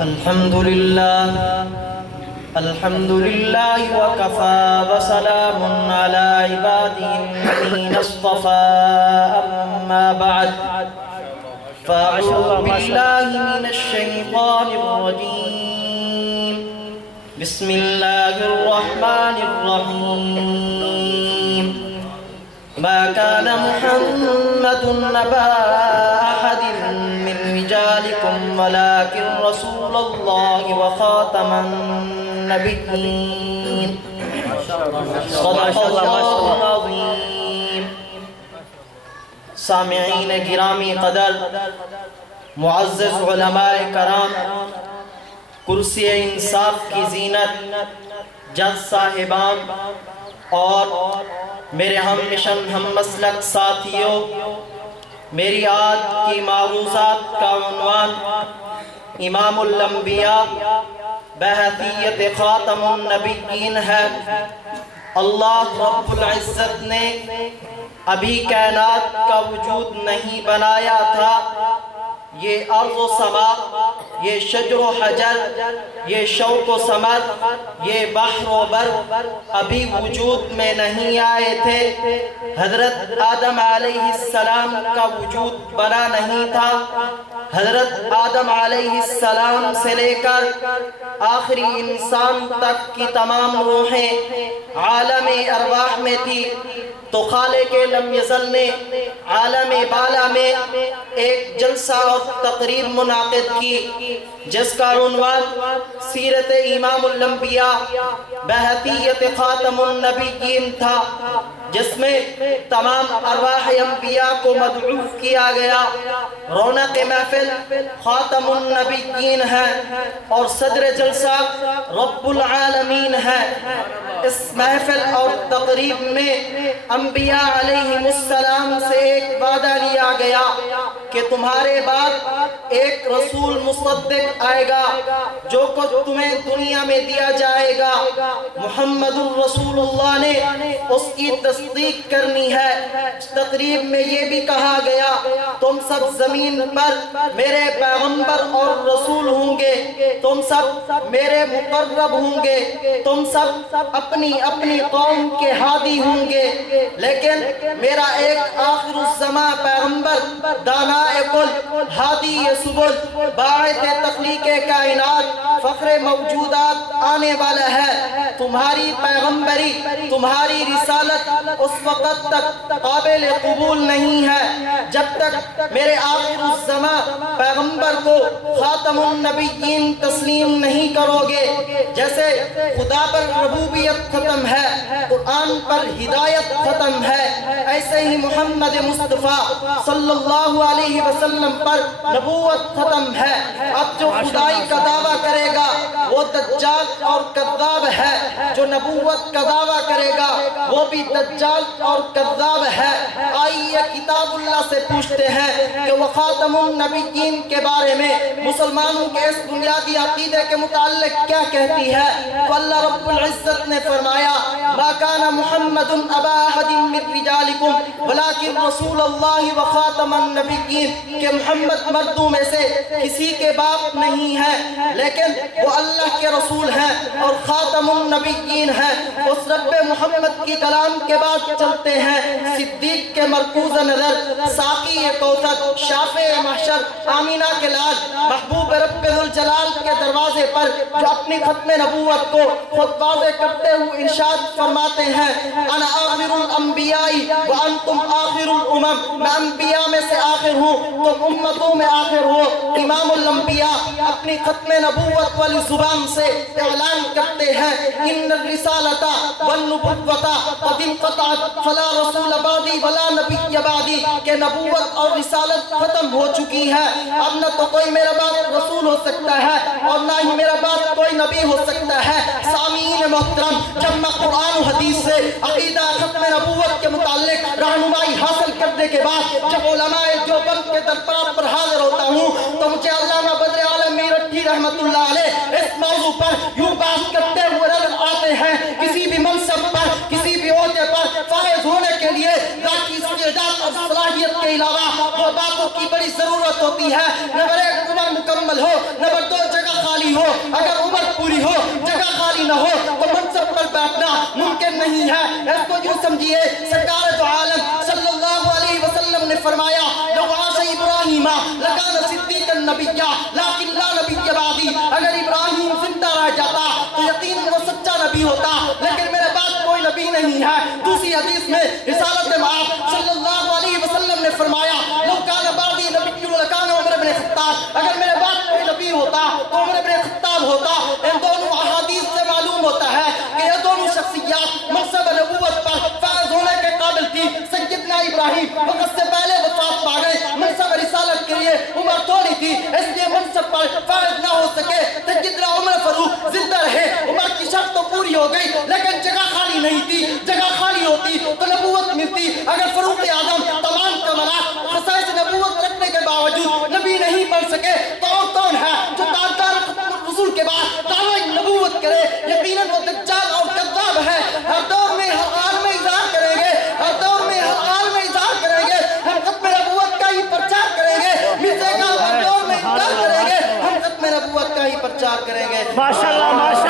الحمد لله وكفى وسلام على عباده الذين اصطفى أما بعد فأعوذ بالله من الشيطان الرجيم بسم الله الرحمن الرحيم ما كان محمد نبا أحد من رجالكم ولكن رسول الله وخاتم النبيين صدق الله العظيم. سامعین گرامی قدر، معزز علماء کرام، کرسی انصاف کی زینت، جج صاحبان اور میرے ہم مشن ہم مسلک ساتھیوں، میری آج کی معروضات کا عنوان امام الانبیاء بحیثیت خاتم النبیین ہے. اللہ رب العزت نے ابھی کائنات کا وجود نہیں بنایا تھا. یہ ارض و سما، یہ شجر و حجر، یہ شوق و ثمر، یہ بحر و بر ابھی وجود میں نہیں آئے تھے. حضرت آدم علیہ السلام کا وجود بنا نہیں تھا. حضرت آدم علیہ السلام سے لے کر آخری انسان تک کی تمام روحیں عالم ارواح میں تھی. تو خالق لم یزل نے عالم بالا میں ایک جلسہ اور تقریب منعقد کی جس کا عنوان سیرت امام الانبیاء بحیثیت خاتم النبیین تھا، جس میں تمام ارواح انبیاء کو مدعو کیا گیا. رونق محفل خاتم النبیین ہے اور صدر جلسہ رب العالمین ہے. اس محفل اور تقریب میں انبیاء علیہ السلام سے ایک وعدہ لیا گیا کہ تمہارے بعد ایک رسول مصدق آئے گا. جو کچھ تمہیں دنیا میں دیا جائے گا محمد الرسول اللہ نے اس کی تصدیق کرنی ہے. تقریب میں یہ بھی کہا گیا تم سب زمین پر میرے پیغمبر اور رسول ہوں گے، تم سب میرے مقرب ہوں گے، تم سب اپنی اپنی قوم کے ہادی ہوں گے، لیکن میرا ایک آخر الزمان پیغمبر دانائے کل ہادی سبل باعث تخلیق کائنات فخر موجودات آنے والا ہے. تمہاری پیغمبری، تمہاری رسالت اس وقت تک قابل قبول نہیں ہے جب تک میرے آخر الزمان پیغمبر کو خاتم النبیین تسلیم نہیں کرو گے. جیسے خدا پر ربوبیت ختم ہے، قرآن پر ہدایت ختم ہے، ایسے ہی محمد مصطفیٰ صلی اللہ علیہ وسلم پر نبوت ختم ہے. اب جو خدائی کا دعویٰ کرے گا وہ دجال اور کذاب ہے، جو نبوت کا دعویٰ کرے گا وہ بھی دجال اور کذاب ہے. آئیے کتاب اللہ سے پوچھتے ہیں کہ وہ خاتم النبیین کے بارے میں مسلمانوں کے اس بنیادی عقیدے کے متعلق کیا کہتی ہے. تو اللہ رب العزت نے فرمایا ما کان محمد ابا احد من رجالکم ولکن رسول اللہ وخاتم النبیین، کہ محمد مردوں میں سے کسی کے باپ نہیں ہے لیکن وہ اللہ کے رسول ہیں اور خاتم النبیین ہیں. اس رب محمد کی کلام کے بعد چلتے ہیں صدیق کے مرکوز نظر، ساقی کوثر، شافع محشر، آمینہ کے لال، محبوب رب ذوالجلال کے دروازے پر جو اپنی ختم نبوت کو خود واضح کرتے ہوئے ارشاد فرماتے ہیں انا آخر الانبیاء وانتم آخر الامم، میں انبیاء میں سے آخر ہوں تم امتوں میں آخر ہو. امام الانبیاء اپنی ختم نبوت والی زبان سے اعلان کرتے ہیں ان الرسالۃ والنبوۃ قد انقطعت فلا رسول بعدی ولا نبی بعدی، کہ نبوت اور رسالت ختم ہو چکی ہے، اب نہ تو کوئی میرا بعد رسول ہو سکتا ہے اور نہ ہی میرا بعد کوئی نبی ہو سکتا ہے. سامعین محترم، جب میں قرآن و حدیث سے عقیدہ ختم نبوت کے متعلق رہنمائی حاصل کرنے کے بعد جب علماء دیوبند کے دربار پر حاضر ہوتا ہوں تو مجھے علامہ بدر عالم میرٹھی رحمت اللہ علیہ اس موضوع پر یوں بات کرتے ہوئے نظر آتے ہیں. کسی بھی منصب پر، کسی بھی عہدے پر فائز ہونے کے لیے ذاتی استعداد اور صلاحیت کے علاوہ وہ باتوں کی بڑی ضرورت ہوتی ہے. نمبر ایک عمر مکمل ہو، نمبر دو جگہ خالی ہو، اگر عمر پوری ہو، جگہ خالی نہ ہو تو منصب پر بیٹھنا ممکن نہیں ہے۔ اس کو یوں سمجھیے، سرکار دو عالم صلی اللہ علیہ وسلم نے فرمایا لو عاش ابراہیم لکان صدیقا نبیا لیکن لا نبی بعدی، اگر ابراہیم زندہ رہ جاتا تو یقیناً وہ سچا نبی ہوتا، لیکن میرے بعد کوئی نبی نہیں ہے۔ دوسری حدیث میں رسالت مآب صلی اللہ علیہ وسلم نے فرمایا لو کان بعدی نبی لکان عمر بن خطاب، اگر میرے بعد کوئی نبی ہوتا تو عمر بن خطاب ہوتا۔ ان دونوں احادیث سے معلوم ہوتا ہے کہ یہ دونوں شخصیات منصب نبوت پر فائز ہونے کے قابل تھی۔ سیدنا ابراہیم وقت سے پہلے وفات پا گئے، منصب رسالت کے لیے عمر تھوڑی تھی، اس لیے منصب پر فائز نہ ہو سکے۔ سیدنا عمر فاروق زندہ رہے، عمر کی شرط تو پوری ہو گئی لیکن جگہ خالی نہیں تھی۔ جگہ خالی ہوتی تو نبوت ملتی۔ اگر فاروق اعظم تمام کمالات خصائص نبوت رکھنے کے باوجود نبی نہیں بن سکے تو اور کون ہے جو تاجدار رسول کے بعد دعوی نبوت کرے؟ یقیناً وہ دجال اور کذاب ہے۔ ہر دور میں ہر حال میں اظہار کریں گے، ہر دور میں ہر حال میں اظہار کریں گے، ہم ختم نبوت کا ہی پرچار کریں گے۔ مرزا کا ہر دور میں انکار کریں گے، ہم ختم نبوت کا ہی پرچار کریں گے۔ ماشاءاللہ ماشاءاللہ۔